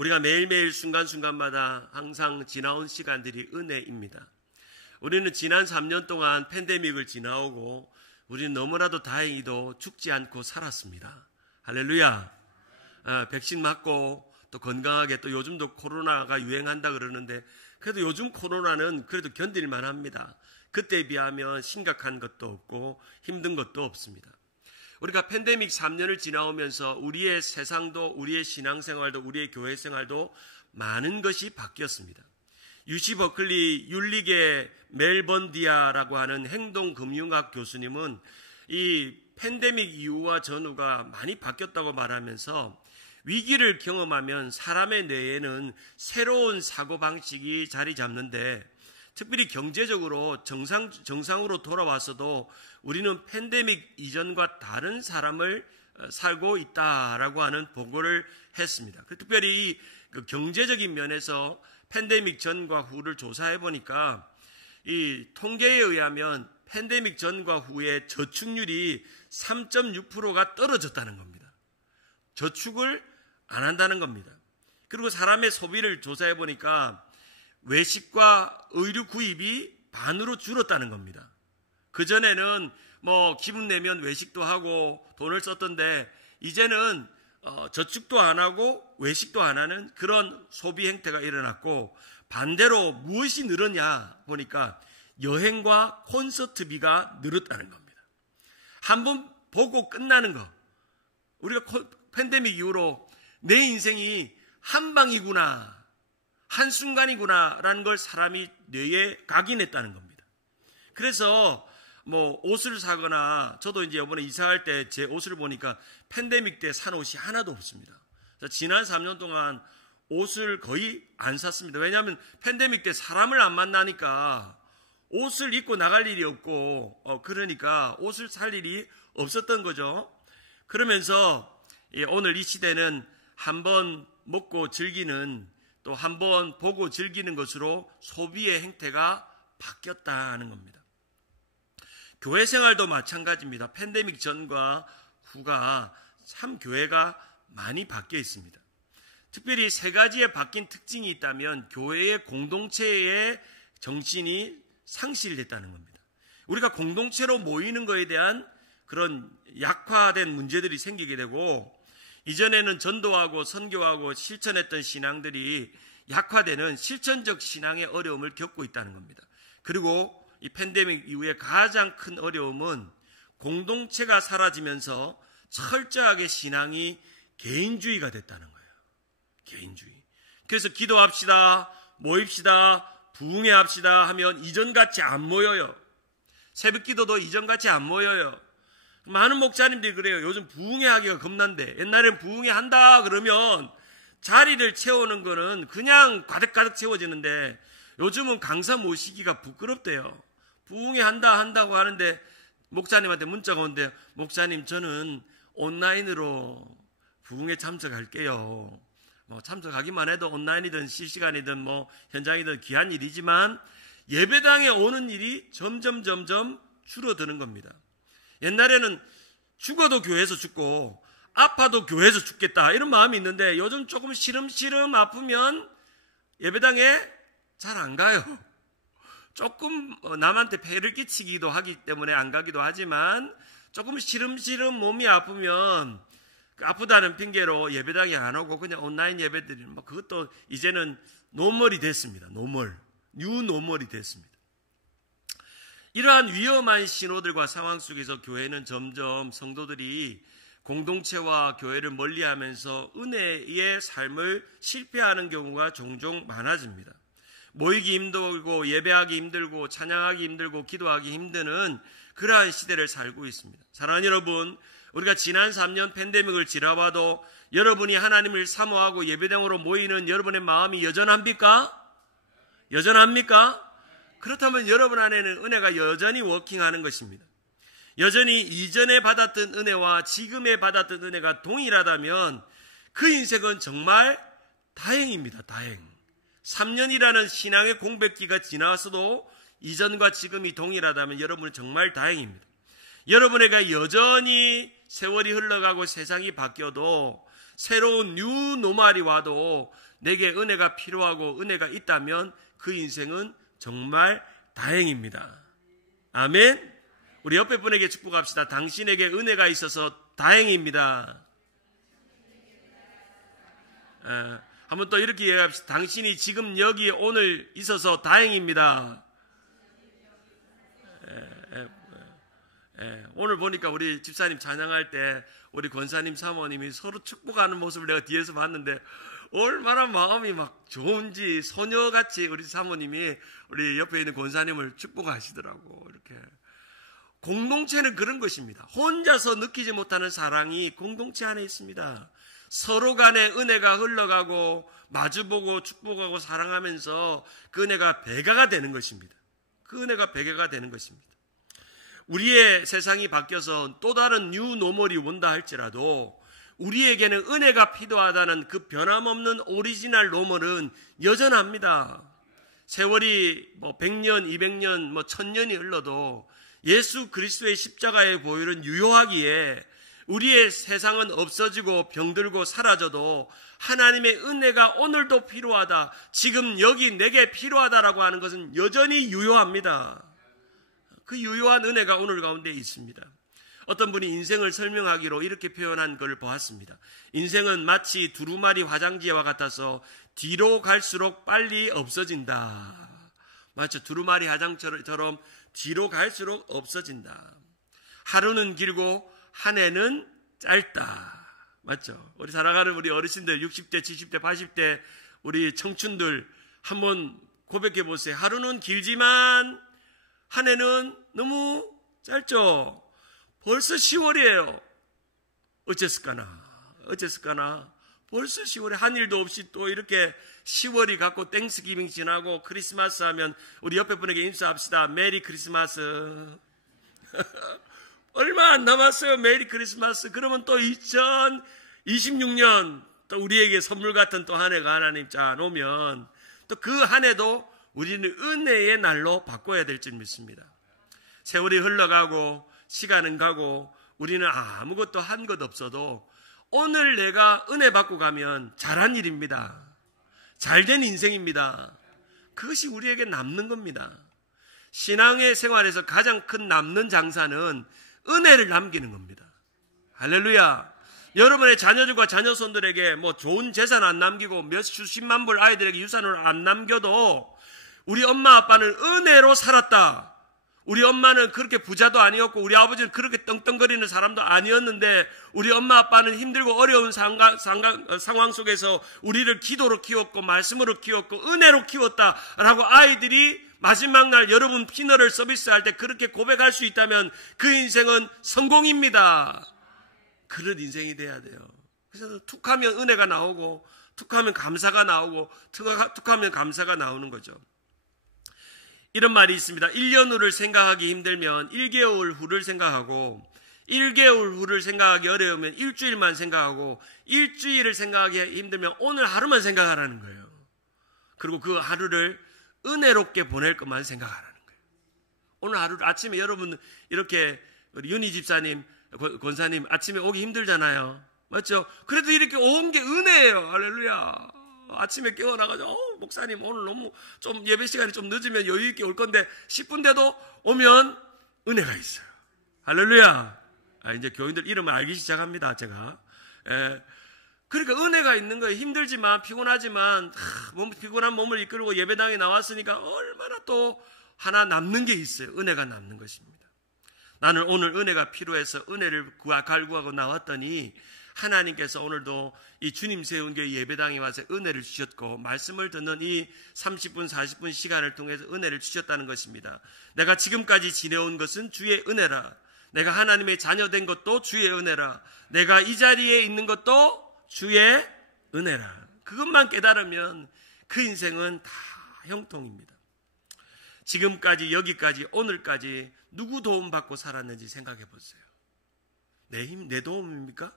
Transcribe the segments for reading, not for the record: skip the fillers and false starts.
우리가 매일매일 순간순간마다 항상 지나온 시간들이 은혜입니다. 우리는 지난 3년 동안 팬데믹을 지나오고 우리는 너무나도 다행히도 죽지 않고 살았습니다. 할렐루야. 백신 맞고 또 건강하게, 또 요즘도 코로나가 유행한다 그러는데 그래도 요즘 코로나는 그래도 견딜만 합니다. 그때에 비하면 심각한 것도 없고 힘든 것도 없습니다. 우리가 팬데믹 3년을 지나오면서 우리의 세상도, 우리의 신앙생활도, 우리의 교회생활도 많은 것이 바뀌었습니다. UC 버클리 윤리계 멜번디아라고 하는 행동금융학 교수님은 이 팬데믹 이후와 전후가 많이 바뀌었다고 말하면서 위기를 경험하면 사람의 뇌에는 새로운 사고방식이 자리 잡는데, 특별히 경제적으로 정상으로 돌아왔어도 우리는 팬데믹 이전과 다른 삶을 살고 있다라고 하는 보고를 했습니다. 특별히 그 경제적인 면에서 팬데믹 전과 후를 조사해 보니까 이 통계에 의하면 팬데믹 전과 후에 저축률이 3.6%가 떨어졌다는 겁니다. 저축을 안 한다는 겁니다. 그리고 사람의 소비를 조사해 보니까 외식과 의류 구입이 반으로 줄었다는 겁니다. 그전에는 기분 내면 외식도 하고 돈을 썼던데 이제는 저축도 안 하고 외식도 안 하는 그런 소비 행태가 일어났고, 반대로 무엇이 늘었냐 보니까 여행과 콘서트비가 늘었다는 겁니다. 한번 보고 끝나는 거. 우리가 팬데믹 이후로 내 인생이 한 방이구나, 한순간이구나라는 걸 사람이 뇌에 각인했다는 겁니다. 그래서 옷을 사거나, 저도 이제 이번에 이사할 때 제 옷을 보니까 팬데믹 때 산 옷이 하나도 없습니다. 지난 3년 동안 옷을 거의 안 샀습니다. 왜냐하면 팬데믹 때 사람을 안 만나니까 옷을 입고 나갈 일이 없고, 그러니까 옷을 살 일이 없었던 거죠. 그러면서 오늘 이 시대는 한번 먹고 즐기는, 또 한번 보고 즐기는 것으로 소비의 행태가 바뀌었다는 겁니다. 교회 생활도 마찬가지입니다. 팬데믹 전과 후가 참 교회가 많이 바뀌어 있습니다. 특별히 세 가지의 바뀐 특징이 있다면 교회의 공동체의 정신이 상실됐다는 겁니다. 우리가 공동체로 모이는 것에 대한 그런 약화된 문제들이 생기게 되고, 이전에는 전도하고 선교하고 실천했던 신앙들이 약화되는 실천적 신앙의 어려움을 겪고 있다는 겁니다. 그리고 이 팬데믹 이후에 가장 큰 어려움은 공동체가 사라지면서 철저하게 신앙이 개인주의가 됐다는 거예요. 개인주의. 그래서 기도합시다, 모입시다, 부흥회 합시다 하면 이전같이 안 모여요. 새벽 기도도 이전같이 안 모여요. 많은 목사님들이 그래요. 요즘 부흥회 하기가 겁난데, 옛날엔 부흥회 한다 그러면 자리를 채우는 거는 그냥 가득가득 채워지는데 요즘은 강사 모시기가 부끄럽대요. 부흥회 한다고 하는데 목사님한테 문자가 오는데, 목사님 저는 온라인으로 부흥회 참석할게요. 참석하기만 해도 온라인이든 실시간이든 현장이든 귀한 일이지만 예배당에 오는 일이 점점 줄어드는 겁니다. 옛날에는 죽어도 교회에서 죽고 아파도 교회에서 죽겠다 이런 마음이 있는데, 요즘 조금 시름시름 아프면 예배당에 잘 안 가요. 조금 남한테 폐를 끼치기도 하기 때문에 안 가기도 하지만, 조금 시름시름 몸이 아프면 아프다는 핑계로 예배당에 안 오고 그냥 온라인 예배드리는, 그것도 이제는 노멀이 됐습니다. 뉴노멀이 됐습니다. 이러한 위험한 신호들과 상황 속에서 교회는 점점 성도들이 공동체와 교회를 멀리하면서 은혜의 삶을 실패하는 경우가 종종 많아집니다. 모이기 힘들고 예배하기 힘들고 찬양하기 힘들고 기도하기 힘드는 그러한 시대를 살고 있습니다. 사랑하는 여러분, 우리가 지난 3년 팬데믹을 지나봐도 여러분이 하나님을 사모하고 예배당으로 모이는 여러분의 마음이 여전합니까? 그렇다면 여러분 안에는 은혜가 여전히 워킹하는 것입니다. 여전히 이전에 받았던 은혜와 지금에 받았던 은혜가 동일하다면 그 인생은 정말 다행입니다. 다행. 3년이라는 신앙의 공백기가 지나서도 이전과 지금이 동일하다면 여러분은 정말 다행입니다. 여러분에게 여전히 세월이 흘러가고 세상이 바뀌어도 새로운 뉴 노멀이 와도 내게 은혜가 필요하고 은혜가 있다면 그 인생은 정말 다행입니다. 아멘. 우리 옆에 분에게 축복합시다. 당신에게 은혜가 있어서 다행입니다. 한번 또 이렇게 얘기합시다. 당신이 지금 여기 오늘 있어서 다행입니다. 오늘 보니까 우리 집사님 찬양할 때 우리 권사님 사모님이 서로 축복하는 모습을 내가 뒤에서 봤는데 얼마나 마음이 막 좋은지 소녀같이 우리 사모님이 우리 옆에 있는 권사님을 축복하시더라고. 이렇게 공동체는 그런 것입니다. 혼자서 느끼지 못하는 사랑이 공동체 안에 있습니다. 서로 간에 은혜가 흘러가고 마주보고 축복하고 사랑하면서 그 은혜가 배가가 되는 것입니다. 그 은혜가 배가가 되는 것입니다. 우리의 세상이 바뀌어서 또 다른 뉴 노멀이 온다 할지라도 우리에게는 은혜가 필요하다는 그 변함없는 오리지널 노멀은 여전합니다. 세월이 100년, 200년, 1000년이 흘러도 예수 그리스도의 십자가의 보혈은 유효하기에 우리의 세상은 없어지고 병들고 사라져도 하나님의 은혜가 오늘도 필요하다, 지금 여기 내게 필요하다라고 하는 것은 여전히 유효합니다. 그 유효한 은혜가 오늘 가운데 있습니다. 어떤 분이 인생을 설명하기로 이렇게 표현한 걸 보았습니다. 인생은 마치 두루마리 화장지와 같아서 뒤로 갈수록 빨리 없어진다. 맞죠? 두루마리 화장처럼 뒤로 갈수록 없어진다. 하루는 길고 한 해는 짧다. 맞죠? 우리 살아가는 우리 어르신들 60대, 70대, 80대 우리 청춘들 한번 고백해 보세요. 하루는 길지만 한 해는 너무 짧죠? 벌써 10월이에요. 어쨌을까나. 벌써 10월에 한 일도 없이 또 이렇게 10월이 갔고 땡스기빙 지나고 크리스마스 하면 우리 옆에 분에게 인사합시다. 메리 크리스마스. 얼마 안 남았어요. 메리 크리스마스. 그러면 또 2026년 또 우리에게 선물 같은 또 한 해가 하나님 짜놓으면 또 그 한 해도 우리는 은혜의 날로 바꿔야 될 줄 믿습니다. 세월이 흘러가고 시간은 가고 우리는 아무것도 한 것 없어도 오늘 내가 은혜 받고 가면 잘한 일입니다. 잘된 인생입니다. 그것이 우리에게 남는 겁니다. 신앙의 생활에서 가장 큰 남는 장사는 은혜를 남기는 겁니다. 할렐루야. 여러분의 자녀들과 자녀손들에게 좋은 재산 안 남기고 몇 수십만 불 아이들에게 유산을 안 남겨도 우리 엄마 아빠는 은혜로 살았다. 우리 엄마는 그렇게 부자도 아니었고 우리 아버지는 그렇게 떵떵거리는 사람도 아니었는데 우리 엄마 아빠는 힘들고 어려운 상황 속에서 우리를 기도로 키웠고 말씀으로 키웠고 은혜로 키웠다라고 아이들이 마지막 날 여러분 피너럴 서비스할 때 그렇게 고백할 수 있다면 그 인생은 성공입니다. 그런 인생이 돼야 돼요. 그래서 툭하면 은혜가 나오고 툭하면 감사가 나오고 툭하면 감사가 나오는 거죠. 이런 말이 있습니다. 1년 후를 생각하기 힘들면 1개월 후를 생각하고 1개월 후를 생각하기 어려우면 일주일만 생각하고 일주일을 생각하기 힘들면 오늘 하루만 생각하라는 거예요. 그리고 그 하루를 은혜롭게 보낼 것만 생각하라는 거예요. 오늘 하루 아침에 여러분 이렇게 우리 윤희 집사님, 권사님 아침에 오기 힘들잖아요. 맞죠? 그래도 이렇게 온 게 은혜예요. 할렐루야. 아침에 깨어나가지고 목사님 오늘 너무 좀 예배 시간이 좀 늦으면 여유 있게 올 건데 10분 돼도 오면 은혜가 있어요. 할렐루야. 이제 교인들 이름을 알기 시작합니다. 제가. 그러니까 은혜가 있는 거예요. 힘들지만 피곤하지만 피곤한 몸을 이끌고 예배당에 나왔으니까 얼마나 또 하나 남는 게 있어요. 은혜가 남는 것입니다. 나는 오늘 은혜가 필요해서 은혜를 갈구하고 나왔더니 하나님께서 오늘도 이 주님 세운 교회 예배당에 와서 은혜를 주셨고 말씀을 듣는 이 30분 40분 시간을 통해서 은혜를 주셨다는 것입니다. 내가 지금까지 지내온 것은 주의 은혜라. 내가 하나님의 자녀된 것도 주의 은혜라. 내가 이 자리에 있는 것도 주의 은혜라. 그것만 깨달으면 그 인생은 다 형통입니다. 지금까지 여기까지 오늘까지 누구 도움받고 살았는지 생각해 보세요. 내 힘, 내 도움입니까?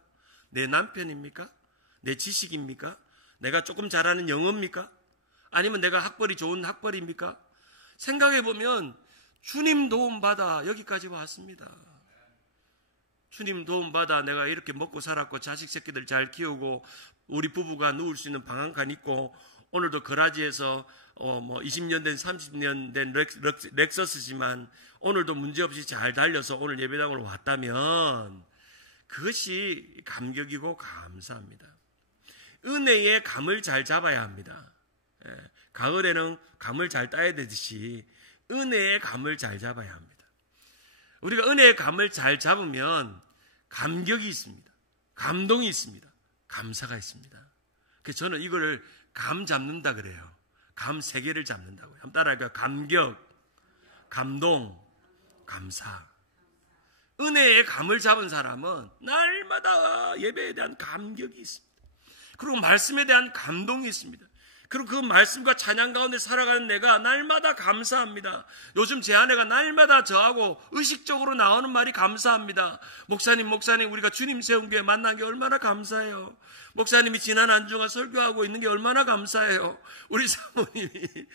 내 남편입니까? 내 지식입니까? 내가 조금 잘하는 영어입니까? 아니면 내가 학벌이 좋은 학벌입니까? 생각해 보면 주님 도움받아 여기까지 왔습니다. 주님 도움받아 내가 이렇게 먹고 살았고 자식 새끼들 잘 키우고 우리 부부가 누울 수 있는 방한칸 있고 오늘도 거라지에서 20년 된 30년 된 렉서스지만 오늘도 문제없이 잘 달려서 오늘 예배당으로 왔다면 그것이 감격이고 감사합니다. 은혜의 감을 잘 잡아야 합니다. 가을에는 감을 잘 따야 되듯이 은혜의 감을 잘 잡아야 합니다. 우리가 은혜의 감을 잘 잡으면 감격이 있습니다. 감동이 있습니다. 감사가 있습니다. 그래서 저는 이거를 감 잡는다 그래요. 감 3개를 잡는다고요. 한번 따라할까요? 감격, 감동, 감사. 은혜의 감을 잡은 사람은 날마다 예배에 대한 감격이 있습니다. 그리고 말씀에 대한 감동이 있습니다. 그리고 그 말씀과 찬양 가운데 살아가는 내가 날마다 감사합니다. 요즘 제 아내가 날마다 저하고 의식적으로 나오는 말이 감사합니다. 목사님 우리가 주님 세운 교회 만난 게 얼마나 감사해요. 목사님이 지난 한 주간 설교하고 있는 게 얼마나 감사해요. 우리 사모님이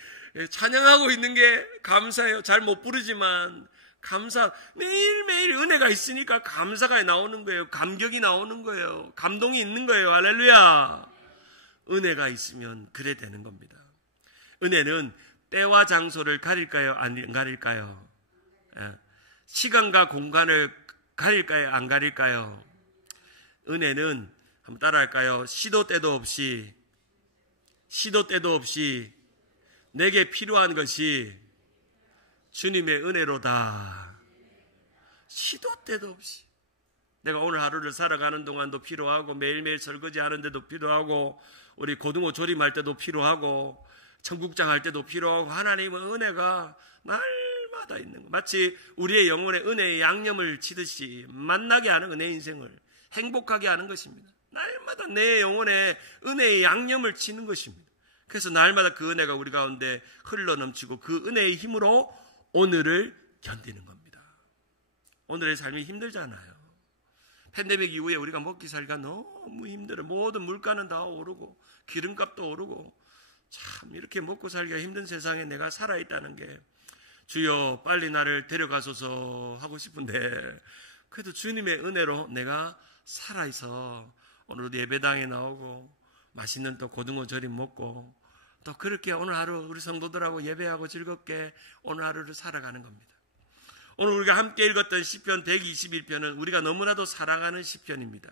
찬양하고 있는 게 감사해요. 잘 못 부르지만 감사, 매일매일 은혜가 있으니까 감사가 나오는 거예요. 감격이 나오는 거예요. 감동이 있는 거예요. 할렐루야. 은혜가 있으면 그래 되는 겁니다. 은혜는 때와 장소를 가릴까요? 안 가릴까요? 시간과 공간을 가릴까요? 안 가릴까요? 은혜는 한번 따라할까요? 시도 때도 없이 내게 필요한 것이 주님의 은혜로다. 시도 때도 없이 내가 오늘 하루를 살아가는 동안도 필요하고 매일매일 설거지 하는데도 필요하고 우리 고등어 조림할 때도 필요하고 청국장 할 때도 필요하고 하나님은 은혜가 날마다 있는 거. 마치 우리의 영혼에 은혜의 양념을 치듯이 만나게 하는 은혜 인생을 행복하게 하는 것입니다. 날마다 내 영혼에 은혜의 양념을 치는 것입니다. 그래서 날마다 그 은혜가 우리 가운데 흘러넘치고 그 은혜의 힘으로 오늘을 견디는 겁니다. 오늘의 삶이 힘들잖아요. 팬데믹 이후에 우리가 먹기 살기가 너무 힘들어요. 모든 물가는 다 오르고 기름값도 오르고 참 이렇게 먹고 살기가 힘든 세상에 내가 살아있다는 게 주여 빨리 나를 데려가소서 하고 싶은데 그래도 주님의 은혜로 내가 살아있어 오늘도 예배당에 나오고 맛있는 또 고등어 절임 먹고 또 그렇게 오늘 하루 우리 성도들하고 예배하고 즐겁게 오늘 하루를 살아가는 겁니다. 오늘 우리가 함께 읽었던 시편 121편은 우리가 너무나도 사랑하는 시편입니다.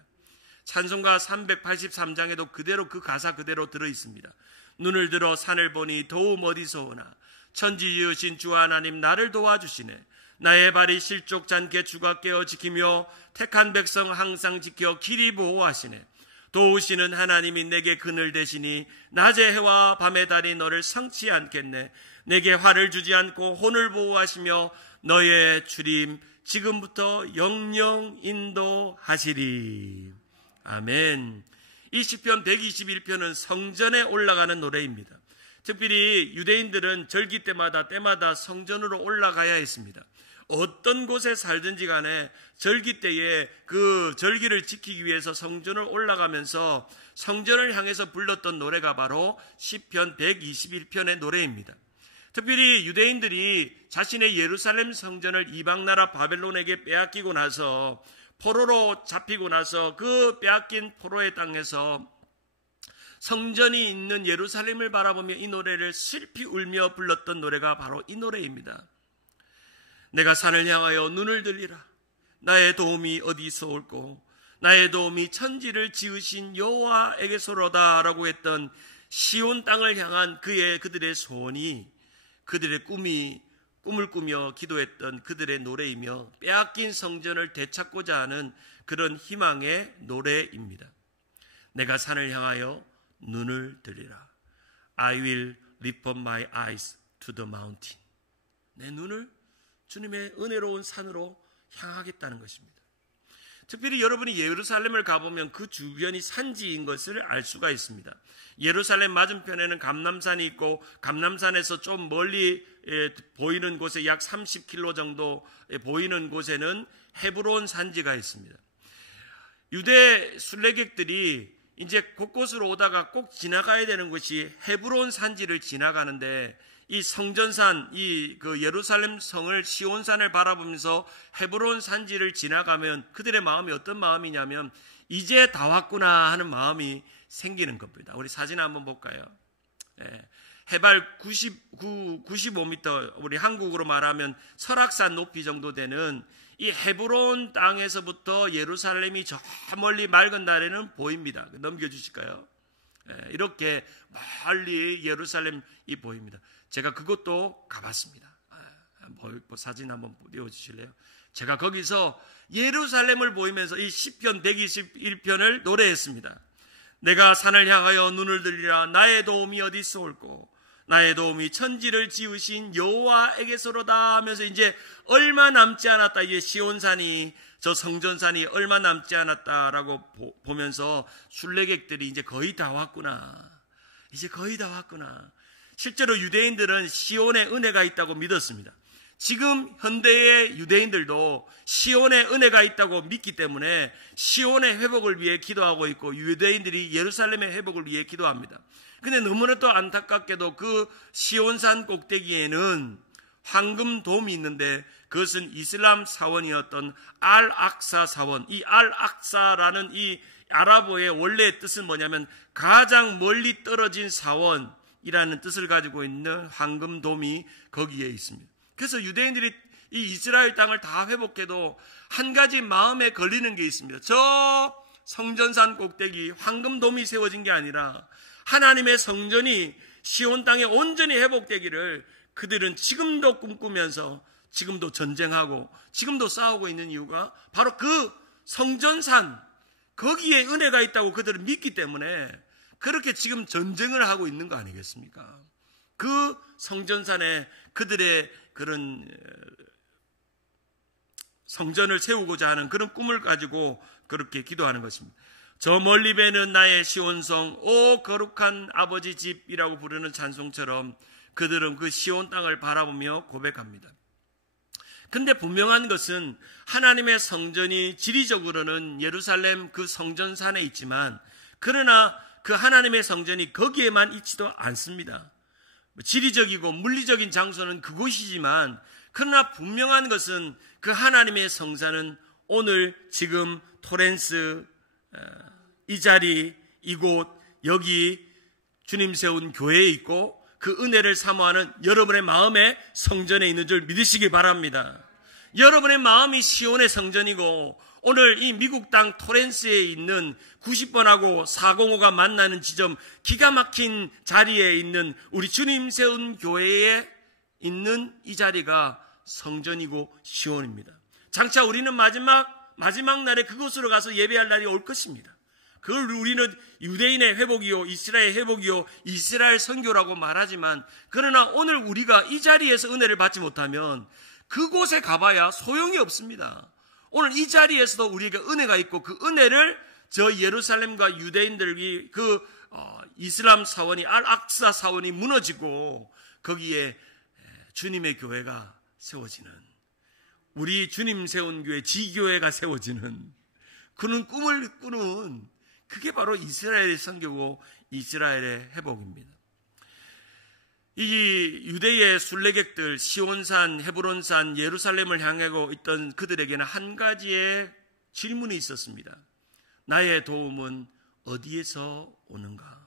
찬송가 383장에도 그대로 그 가사 그대로 들어있습니다. 눈을 들어 산을 보니 도움 어디서 오나 천지 지으신 주 하나님 나를 도와주시네. 나의 발이 실족지 않게 주가 깨어 지키며 택한 백성 항상 지켜 길이 보호하시네. 도우시는 하나님이 내게 그늘 되시니 낮의 해와 밤의 달이 너를 상치 않겠네. 내게 화를 주지 않고 혼을 보호하시며 너의 주님 지금부터 영영 인도하시리. 아멘. 이 시편 121편은 성전에 올라가는 노래입니다. 특별히 유대인들은 절기 때마다 성전으로 올라가야 했습니다. 어떤 곳에 살든지 간에 절기 때에 그 절기를 지키기 위해서 성전을 올라가면서 성전을 향해서 불렀던 노래가 바로 시편 121편의 노래입니다. 특별히 유대인들이 자신의 예루살렘 성전을 이방나라 바벨론에게 빼앗기고 나서 포로로 잡히고 나서 그 빼앗긴 포로의 땅에서 성전이 있는 예루살렘을 바라보며 이 노래를 슬피 울며 불렀던 노래가 바로 이 노래입니다. 내가 산을 향하여 눈을 들리라. 나의 도움이 어디서 올꼬? 나의 도움이 천지를 지으신 여호와에게서로다 라고 했던 시온 땅을 향한 그들의 소원이 그들의 꿈을 꾸며 기도했던 그들의 노래이며 빼앗긴 성전을 되찾고자 하는 그런 희망의 노래입니다. 내가 산을 향하여 눈을 들리라. I will lift up my eyes to the mountain. 내 눈을 주님의 은혜로운 산으로 향하겠다는 것입니다. 특별히 여러분이 예루살렘을 가보면 그 주변이 산지인 것을 알 수가 있습니다. 예루살렘 맞은편에는 감람산이 있고 감람산에서 좀 멀리 보이는 곳에 약 30km 정도 보이는 곳에는 헤브론 산지가 있습니다. 유대 순례객들이 이제 곳곳으로 오다가 꼭 지나가야 되는 곳이 헤브론 산지를 지나가는데 이 성전산, 그 예루살렘 성을 시온산을 바라보면서 헤브론 산지를 지나가면 그들의 마음이 어떤 마음이냐면 이제 다 왔구나 하는 마음이 생기는 겁니다. 우리 사진 한번 볼까요? 해발 95m, 우리 한국으로 말하면 설악산 높이 정도 되는 이 헤브론 땅에서부터 예루살렘이 저 멀리 맑은 날에는 보입니다. 넘겨주실까요? 이렇게 멀리 예루살렘이 보입니다. 제가 그것도 가봤습니다. 사진 한번 띄워주실래요? 제가 거기서 예루살렘을 보이면서 이 시편 121편을 노래했습니다. 내가 산을 향하여 눈을 들리라. 나의 도움이 어디서 올꼬? 나의 도움이 천지를 지으신 여호와에게서로다 하면서 이제 얼마 남지 않았다. 이게 시온산이, 저 성전산이 얼마 남지 않았다라고 보면서 순례객들이 이제 거의 다 왔구나. 이제 거의 다 왔구나. 실제로 유대인들은 시온의 은혜가 있다고 믿었습니다. 지금 현대의 유대인들도 시온의 은혜가 있다고 믿기 때문에 시온의 회복을 위해 기도하고 있고 유대인들이 예루살렘의 회복을 위해 기도합니다. 근데 너무나 또 안타깝게도 그 시온산 꼭대기에는 황금돔이 있는데 그것은 이슬람 사원이었던 알-악사 사원, 이 알-악사라는 이 아랍어의 원래의 뜻은 뭐냐면 가장 멀리 떨어진 사원이라는 뜻을 가지고 있는 황금돔이 거기에 있습니다. 그래서 유대인들이 이 이스라엘 땅을 다 회복해도 한 가지 마음에 걸리는 게 있습니다. 저 성전산 꼭대기 황금돔이 세워진 게 아니라 하나님의 성전이 시온 땅에 온전히 회복되기를 그들은 지금도 꿈꾸면서 지금도 전쟁하고 지금도 싸우고 있는 이유가 바로 그 성전산, 거기에 은혜가 있다고 그들은 믿기 때문에 그렇게 지금 전쟁을 하고 있는 거 아니겠습니까? 그 성전산에 그들의 그런 성전을 세우고자 하는 그런 꿈을 가지고 그렇게 기도하는 것입니다. 저 멀리 배는 나의 시온성, 오 거룩한 아버지 집이라고 부르는 찬송처럼 그들은 그 시온 땅을 바라보며 고백합니다. 근데 분명한 것은 하나님의 성전이 지리적으로는 예루살렘 그 성전산에 있지만 그러나 그 하나님의 성전이 거기에만 있지도 않습니다. 지리적이고 물리적인 장소는 그곳이지만 그러나 분명한 것은 그 하나님의 성산은 오늘 지금 토렌스 이 자리, 이곳, 여기 주님 세운 교회에 있고 그 은혜를 사모하는 여러분의 마음의 성전에 있는 줄 믿으시기 바랍니다. 여러분의 마음이 시온의 성전이고 오늘 이 미국 땅 토렌스에 있는 90번하고 405가 만나는 지점 기가 막힌 자리에 있는 우리 주님 세운 교회에 있는 이 자리가 성전이고 시온입니다. 장차 우리는 마지막 날에 그곳으로 가서 예배할 날이 올 것입니다. 그걸 우리는 유대인의 회복이요, 이스라엘의 회복이요, 이스라엘 선교라고 말하지만 그러나 오늘 우리가 이 자리에서 은혜를 받지 못하면 그곳에 가봐야 소용이 없습니다. 오늘 이 자리에서도 우리에게 은혜가 있고 그 은혜를 저 예루살렘과 유대인들이 그 이슬람 사원이 알-악사 사원이 무너지고 거기에 주님의 교회가 세워지는, 우리 주님 세운 교회 지교회가 세워지는 그런 꿈을 꾸는, 그게 바로 이스라엘의 선교고 이스라엘의 회복입니다. 이 유대의 순례객들 시온산, 헤브론산, 예루살렘을 향하고 있던 그들에게는 한 가지의 질문이 있었습니다. 나의 도움은 어디에서 오는가?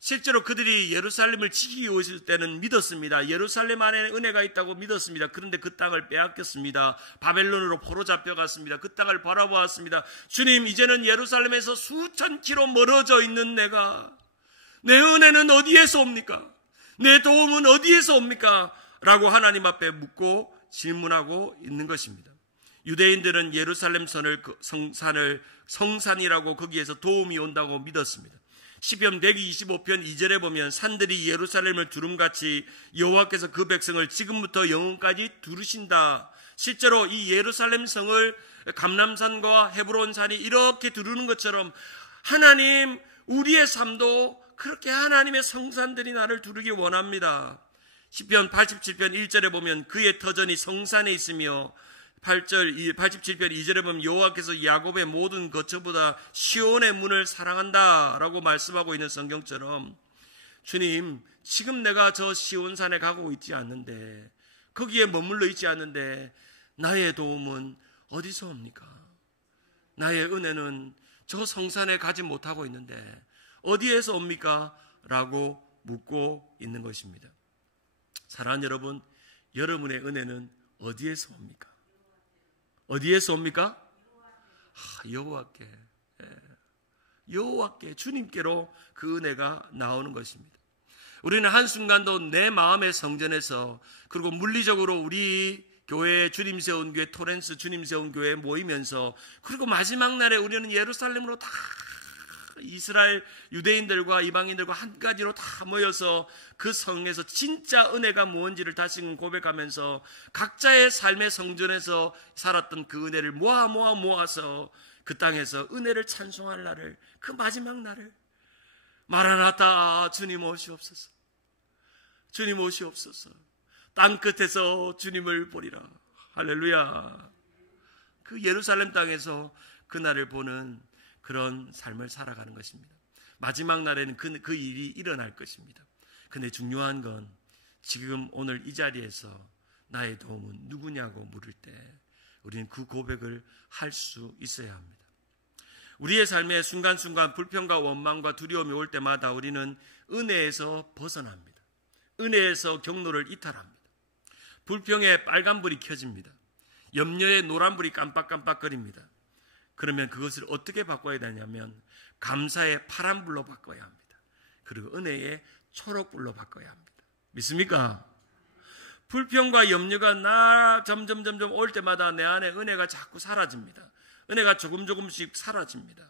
실제로 그들이 예루살렘을 지키기 위했을 때는 믿었습니다. 예루살렘 안에 은혜가 있다고 믿었습니다. 그런데 그 땅을 빼앗겼습니다. 바벨론으로 포로 잡혀갔습니다. 그 땅을 바라보았습니다. 주님, 이제는 예루살렘에서 수천 킬로 멀어져 있는 내가, 내 은혜는 어디에서 옵니까? 내 도움은 어디에서 옵니까? 라고 하나님 앞에 묻고 질문하고 있는 것입니다. 유대인들은 예루살렘 성산을 성산이라고 거기에서 도움이 온다고 믿었습니다. 시편 125편 2절에 보면 산들이 예루살렘을 두름같이 여호와께서 그 백성을 지금부터 영원까지 두르신다. 실제로 이 예루살렘 성을 감람산과 헤브론산이 이렇게 두르는 것처럼 하나님, 우리의 삶도 그렇게 하나님의 성산들이 나를 두르기 원합니다. 시편 87편 1절에 보면 그의 터전이 성산에 있으며 87편 2절에 보면 여호와께서 야곱의 모든 거처보다 시온의 문을 사랑한다 라고 말씀하고 있는 성경처럼 주님, 지금 내가 저 시온산에 가고 있지 않는데, 거기에 머물러 있지 않는데 나의 도움은 어디서 옵니까? 나의 은혜는 저 성산에 가지 못하고 있는데 어디에서 옵니까? 라고 묻고 있는 것입니다. 사랑하는 여러분, 여러분의 은혜는 어디에서 옵니까? 어디에서 옵니까? 여호와께, 여호와께, 주님께로 그 은혜가 나오는 것입니다. 우리는 한순간도 내 마음의 성전에서, 그리고 물리적으로 우리 교회, 주님 세운 교회, 토렌스 주님 세운 교회에 모이면서, 그리고 마지막 날에 우리는 예루살렘으로 다 이스라엘 유대인들과 이방인들과 한 가지로 다 모여서 그 성에서 진짜 은혜가 무엇인지를 다시금 고백하면서 각자의 삶의 성전에서 살았던 그 은혜를 모아서 그 땅에서 은혜를 찬송할 날을, 그 마지막 날을, 마라나타, 주님 오시옵소서, 주님 오시옵소서, 땅끝에서 주님을 보리라. 할렐루야. 그 예루살렘 땅에서 그날을 보는 그런 삶을 살아가는 것입니다. 마지막 날에는 그 일이 일어날 것입니다. 근데 중요한 건 지금 오늘 이 자리에서 나의 도움은 누구냐고 물을 때 우리는 그 고백을 할 수 있어야 합니다. 우리의 삶에 순간순간 불평과 원망과 두려움이 올 때마다 우리는 은혜에서 벗어납니다. 은혜에서 경로를 이탈합니다. 불평에 빨간불이 켜집니다. 염려에 노란불이 깜빡깜빡거립니다. 그러면 그것을 어떻게 바꿔야 되냐면 감사의 파란불로 바꿔야 합니다. 그리고 은혜의 초록불로 바꿔야 합니다. 믿습니까? 불평과 염려가 점점 올 때마다 내 안에 은혜가 자꾸 사라집니다. 은혜가 조금씩 사라집니다.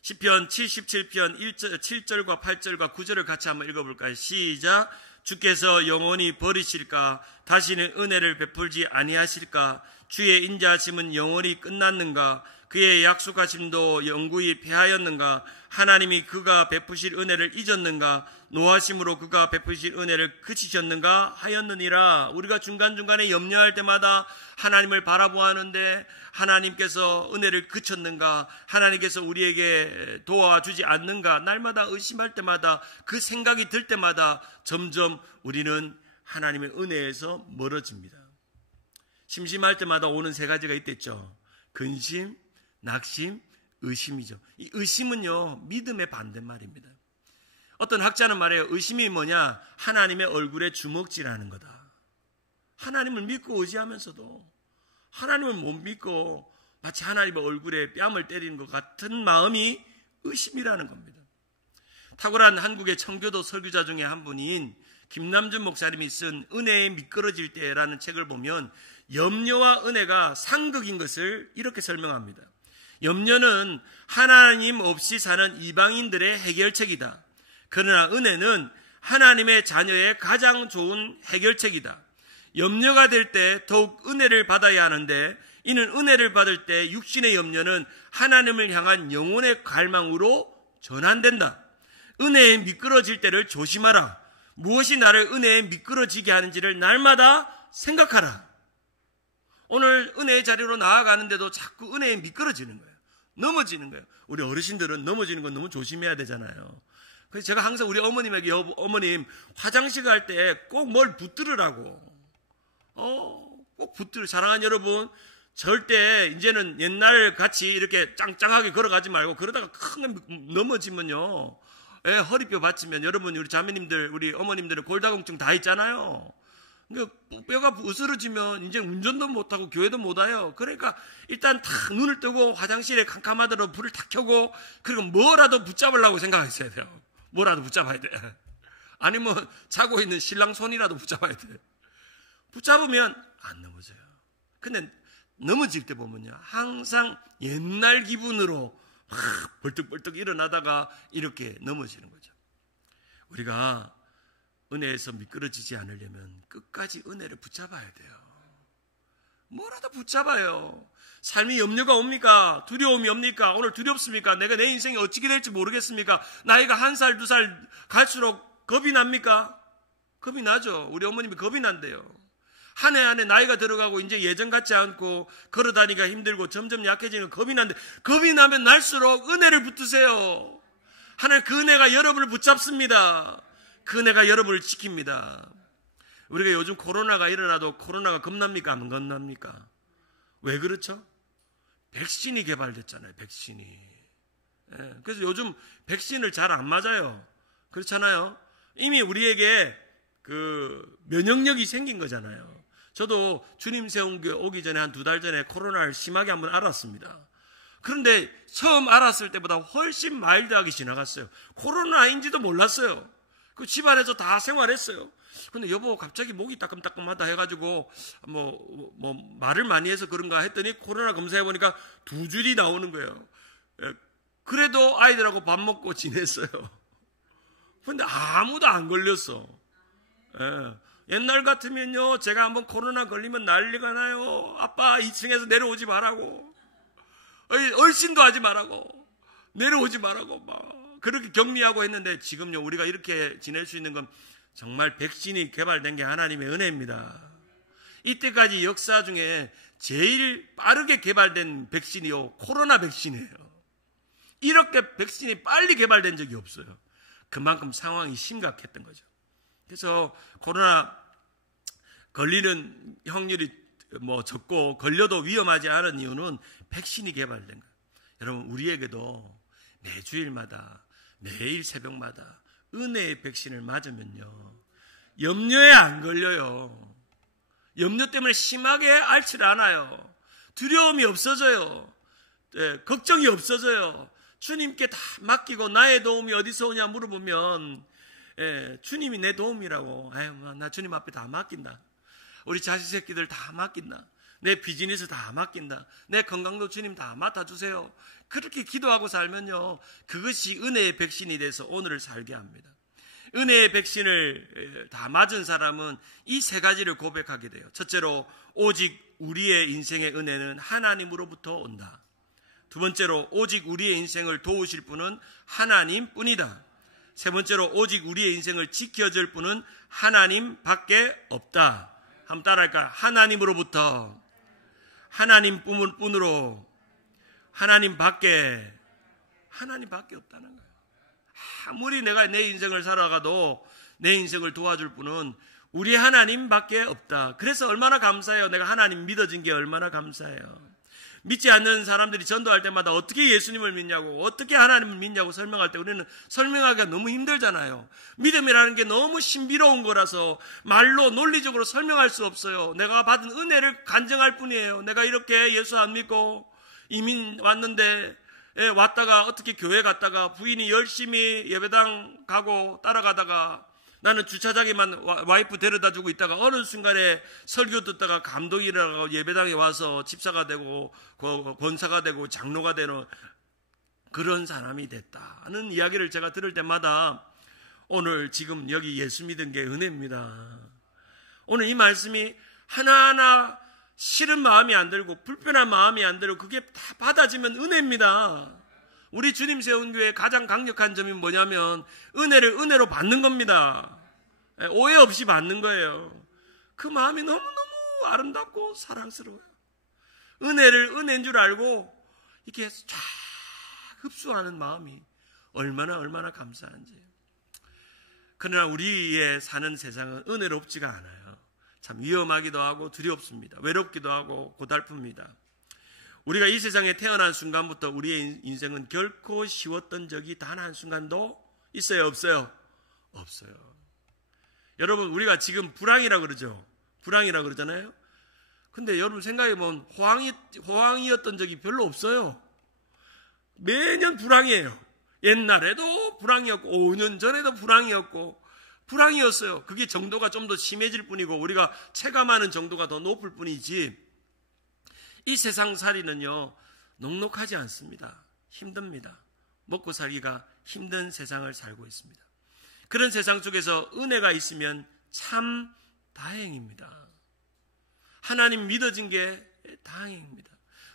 시편 77편 7절과 8절과 9절을 같이 한번 읽어볼까요? 시작. 주께서 영원히 버리실까? 다시는 은혜를 베풀지 아니하실까? 주의 인자하심은 영원히 끝났는가? 그의 약속하심도 영구히 패하였는가? 하나님이 그가 베푸실 은혜를 잊었는가? 노하심으로 그가 베푸실 은혜를 그치셨는가 하였느니라. 우리가 중간중간에 염려할 때마다 하나님을 바라보았는데 하나님께서 은혜를 그쳤는가? 하나님께서 우리에게 도와주지 않는가? 날마다 의심할 때마다, 그 생각이 들 때마다 점점 우리는 하나님의 은혜에서 멀어집니다. 심심할 때마다 오는 세 가지가 있댔죠. 근심, 낙심, 의심이죠. 이 의심은요, 믿음의 반대말입니다. 어떤 학자는 말해요. 의심이 뭐냐? 하나님의 얼굴에 주먹질하는 거다. 하나님을 믿고 의지하면서도 하나님을 못 믿고 마치 하나님의 얼굴에 뺨을 때리는 것 같은 마음이 의심이라는 겁니다. 탁월한 한국의 청교도 설교자 중에 한 분인 김남준 목사님이 쓴 은혜에 미끄러질 때라는 책을 보면 염려와 은혜가 상극인 것을 이렇게 설명합니다. 염려는 하나님 없이 사는 이방인들의 해결책이다. 그러나 은혜는 하나님의 자녀의 가장 좋은 해결책이다. 염려가 될 때 더욱 은혜를 받아야 하는데, 이는 은혜를 받을 때 육신의 염려는 하나님을 향한 영혼의 갈망으로 전환된다. 은혜에 미끄러질 때를 조심하라. 무엇이 나를 은혜에 미끄러지게 하는지를 날마다 생각하라. 오늘 은혜의 자리로 나아가는데도 자꾸 은혜에 미끄러지는 거예요. 넘어지는 거예요. 우리 어르신들은 넘어지는 건 너무 조심해야 되잖아요. 그래서 제가 항상 우리 어머님에게, 어머님 화장실 갈 때 꼭 뭘 붙들으라고. 꼭 붙들어. 사랑하는 여러분, 절대 이제는 옛날 같이 이렇게 짱짱하게 걸어가지 말고, 그러다가 큰 넘어지면요, 허리뼈 받치면, 여러분, 우리 자매님들, 우리 어머님들은 골다공증 다 있잖아요. 뼈가 으스러지면 이제 운전도 못하고 교회도 못 와요. 그러니까 일단 탁 눈을 뜨고 화장실에 캄캄하더라도 불을 탁 켜고, 그리고 뭐라도 붙잡으려고 생각했어야 돼요. 뭐라도 붙잡아야 돼. 아니면 자고 있는 신랑 손이라도 붙잡아야 돼. 붙잡으면 안 넘어져요. 근데 넘어질 때 보면요, 항상 옛날 기분으로 막 벌떡벌떡 일어나다가 이렇게 넘어지는 거죠. 우리가 은혜에서 미끄러지지 않으려면 끝까지 은혜를 붙잡아야 돼요. 뭐라도 붙잡아요. 삶이 염려가 옵니까? 두려움이 옵니까? 오늘 두렵습니까? 내가 내 인생이 어떻게 될지 모르겠습니까? 나이가 1살, 2살 갈수록 겁이 납니까? 겁이 나죠. 우리 어머님이 겁이 난대요. 한 해 한 해 나이가 들어가고 이제 예전 같지 않고 걸어다니기가 힘들고 점점 약해지는 겁이 난데, 겁이 나면 날수록 은혜를 붙드세요. 하나님 그 은혜가 여러분을 붙잡습니다. 그 은혜가 여러분을 지킵니다. 우리가 요즘 코로나가 일어나도 코로나가 겁납니까? 안 겁납니까? 왜 그렇죠? 백신이 개발됐잖아요. 백신이. 그래서 요즘 백신을 잘 안 맞아요. 그렇잖아요. 이미 우리에게 그 면역력이 생긴 거잖아요. 저도 주님 세운 교회 오기 전에 한 2달 전에 코로나를 심하게 한번 알았습니다. 그런데 처음 알았을 때보다 훨씬 마일드하게 지나갔어요. 코로나인지도 몰랐어요. 그 집안에서 다 생활했어요. 근데 여보 갑자기 목이 따끔따끔하다 해가지고 뭐 말을 많이 해서 그런가 했더니 코로나 검사해보니까 2줄이 나오는 거예요. 그래도 아이들하고 밥 먹고 지냈어요. 근데 아무도 안 걸렸어. 옛날 같으면요, 제가 한번 코로나 걸리면 난리가 나요. 아빠 2층에서 내려오지 말라고, 얼씬도 하지 말라고, 내려오지 말라고 막 그렇게 격리하고 했는데, 지금요 우리가 이렇게 지낼 수 있는 건 정말 백신이 개발된 게 하나님의 은혜입니다. 이때까지 역사 중에 제일 빠르게 개발된 백신이요, 코로나 백신이에요. 이렇게 백신이 빨리 개발된 적이 없어요. 그만큼 상황이 심각했던 거죠. 그래서 코로나 걸리는 확률이 적고 걸려도 위험하지 않은 이유는 백신이 개발된 거예요. 여러분, 우리에게도 매주일마다 매일 새벽마다 은혜의 백신을 맞으면요, 염려에 안 걸려요. 염려 때문에 심하게 앓지 않아요. 두려움이 없어져요. 걱정이 없어져요. 주님께 다 맡기고 나의 도움이 어디서 오냐 물어보면 주님이 내 도움이라고. 나 주님 앞에 다 맡긴다. 우리 자식 새끼들 다 맡긴다. 내 비즈니스 다 맡긴다. 내 건강도 주님 다 맡아주세요. 그렇게 기도하고 살면요, 그것이 은혜의 백신이 돼서 오늘을 살게 합니다. 은혜의 백신을 다 맞은 사람은 이 3가지를 고백하게 돼요. 첫째로, 오직 우리의 인생의 은혜는 하나님으로부터 온다. 두 번째로, 오직 우리의 인생을 도우실 분은 하나님뿐이다. 세 번째로, 오직 우리의 인생을 지켜줄 분은 하나님밖에 없다. 한번 따라할까요? 하나님으로부터, 하나님뿐으로, 하나님밖에 없다는 거예요. 아무리 내가 내 인생을 살아가도 내 인생을 도와줄 분은 우리 하나님밖에 없다. 그래서 얼마나 감사해요. 내가 하나님 믿어진 게 얼마나 감사해요. 믿지 않는 사람들이 전도할 때마다 어떻게 예수님을 믿냐고, 어떻게 하나님을 믿냐고 설명할 때 우리는 설명하기가 너무 힘들잖아요. 믿음이라는 게 너무 신비로운 거라서 말로 논리적으로 설명할 수 없어요. 내가 받은 은혜를 간증할 뿐이에요. 내가 이렇게 예수 안 믿고 이민 왔는데, 왔다가 어떻게 교회 갔다가 부인이 열심히 예배당 가고 따라가다가 나는 주차장에만 와이프 데려다 주고 있다가 어느 순간에 설교 듣다가 감동이 일어나고 예배당에 와서 집사가 되고 권사가 되고 장로가 되는 그런 사람이 됐다는 이야기를 제가 들을 때마다 오늘 지금 여기 예수 믿은 게 은혜입니다. 오늘 이 말씀이 하나하나 싫은 마음이 안 들고 불편한 마음이 안 들고 그게 다 받아지면 은혜입니다. 우리 주님 세운 교회의 가장 강력한 점이 뭐냐면 은혜를 은혜로 받는 겁니다. 오해 없이 받는 거예요. 그 마음이 너무너무 아름답고 사랑스러워요. 은혜를 은혜인 줄 알고 이렇게 쫙 흡수하는 마음이 얼마나 감사한지. 그러나 우리의 사는 세상은 은혜롭지가 않아요. 참 위험하기도 하고 두렵습니다. 외롭기도 하고 고달픕니다. 우리가 이 세상에 태어난 순간부터 우리의 인생은 결코 쉬웠던 적이 단 한순간도 있어요? 없어요? 없어요. 여러분, 우리가 지금 불황이라고 그러죠. 불황이라고 그러잖아요. 근데 여러분 생각해보면 호황이었던 적이 별로 없어요. 매년 불황이에요. 옛날에도 불황이었고 5년 전에도 불황이었고 불황이었어요. 그게 정도가 좀 더 심해질 뿐이고 우리가 체감하는 정도가 더 높을 뿐이지, 이 세상살이는요 넉넉하지 않습니다. 힘듭니다. 먹고 살기가 힘든 세상을 살고 있습니다. 그런 세상 속에서 은혜가 있으면 참 다행입니다. 하나님 믿어진 게 다행입니다.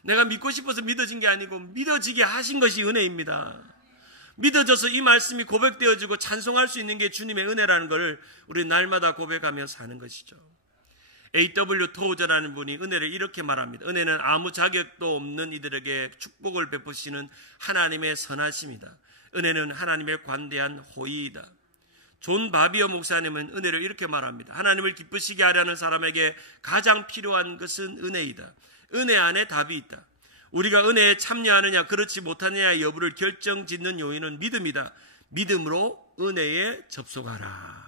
내가 믿고 싶어서 믿어진 게 아니고 믿어지게 하신 것이 은혜입니다. 믿어져서 이 말씀이 고백되어지고 찬송할 수 있는 게 주님의 은혜라는 것을 우리 날마다 고백하며 사는 것이죠. A.W. 토우저라는 분이 은혜를 이렇게 말합니다. 은혜는 아무 자격도 없는 이들에게 축복을 베푸시는 하나님의 선하심이다. 은혜는 하나님의 관대한 호의이다. 존 바비어 목사님은 은혜를 이렇게 말합니다. 하나님을 기쁘시게 하려는 사람에게 가장 필요한 것은 은혜이다. 은혜 안에 답이 있다. 우리가 은혜에 참여하느냐 그렇지 못하느냐의 여부를 결정짓는 요인은 믿음이다. 믿음으로 은혜에 접속하라.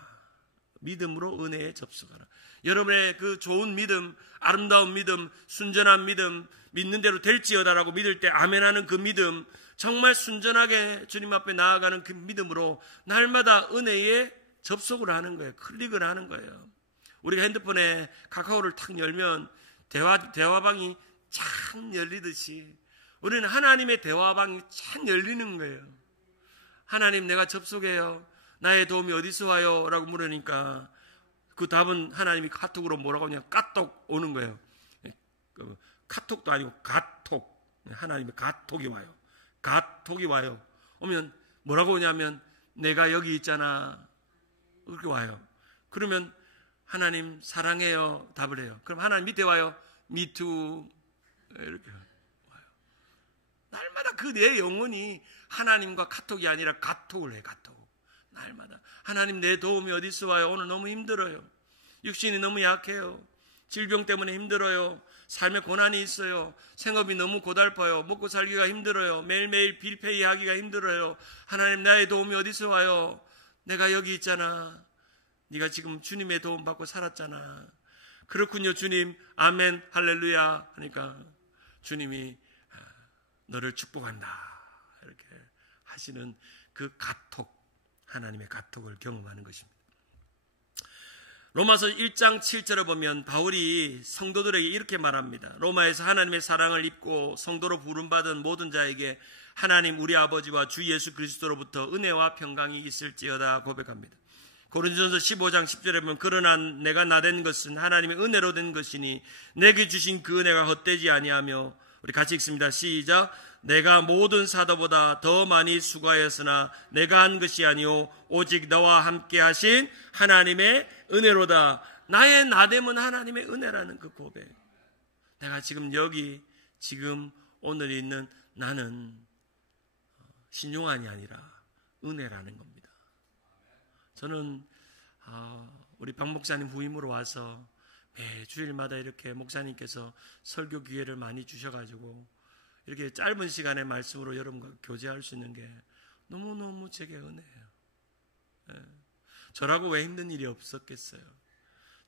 믿음으로 은혜에 접속하라. 여러분의 그 좋은 믿음, 아름다운 믿음, 순전한 믿음, 믿는 대로 될지어다라고 믿을 때 아멘하는 그 믿음, 정말 순전하게 주님 앞에 나아가는 그 믿음으로 날마다 은혜에 접속을 하는 거예요. 클릭을 하는 거예요. 우리가 핸드폰에 카카오를 탁 열면 대화방이 창 열리듯이 우리는 하나님의 대화방이 창 열리는 거예요. 하나님, 내가 접속해요. 나의 도움이 어디서 와요? 라고 물으니까 그 답은 하나님이 카톡으로 뭐라고 하냐? 까톡 오는 거예요. 카톡도 아니고 가톡. 하나님의 가톡이 와요. 가톡이 와요. 오면 뭐라고 오냐면 내가 여기 있잖아. 그렇게 와요. 그러면 하나님 사랑해요. 답을 해요. 그럼 하나님 밑에 와요. Me too. 이렇게 와요. 날마다 그 내 영혼이 하나님과 카톡이 아니라 가톡을 해. 가톡. 날마다 하나님, 내 도움이 어디서 와요? 오늘 너무 힘들어요. 육신이 너무 약해요. 질병 때문에 힘들어요. 삶에 고난이 있어요. 생업이 너무 고달파요. 먹고 살기가 힘들어요. 매일매일 빌페이 하기가 힘들어요. 하나님, 나의 도움이 어디서 와요? 내가 여기 있잖아. 네가 지금 주님의 도움 받고 살았잖아. 그렇군요, 주님. 아멘, 할렐루야 하니까 주님이 너를 축복한다 이렇게 하시는 그 가톡, 하나님의 가톡을 경험하는 것입니다. 로마서 1장 7절에 보면 바울이 성도들에게 이렇게 말합니다. 로마에서 하나님의 사랑을 입고 성도로 부름받은 모든 자에게 하나님 우리 아버지와 주 예수 그리스도로부터 은혜와 평강이 있을지어다 고백합니다. 고린도전서 15장 10절에 보면 그러나 내가 나된 것은 하나님의 은혜로 된 것이니 내게 주신 그 은혜가 헛되지 아니하며, 우리 같이 읽습니다. 시작. 내가 모든 사도보다 더 많이 수고하였으나 내가 한 것이 아니오 오직 너와 함께 하신 하나님의 은혜로다. 나의 나됨은 하나님의 은혜라는 그 고백. 내가 지금 여기 지금 오늘 있는 나는 신용환이 아니라 은혜라는 겁니다. 저는 우리 박 목사님 후임으로 와서 매 주일마다 이렇게 목사님께서 설교 기회를 많이 주셔가지고 이렇게 짧은 시간의 말씀으로 여러분과 교제할 수 있는 게 너무너무 제게 은혜예요. 예. 저라고 왜 힘든 일이 없었겠어요?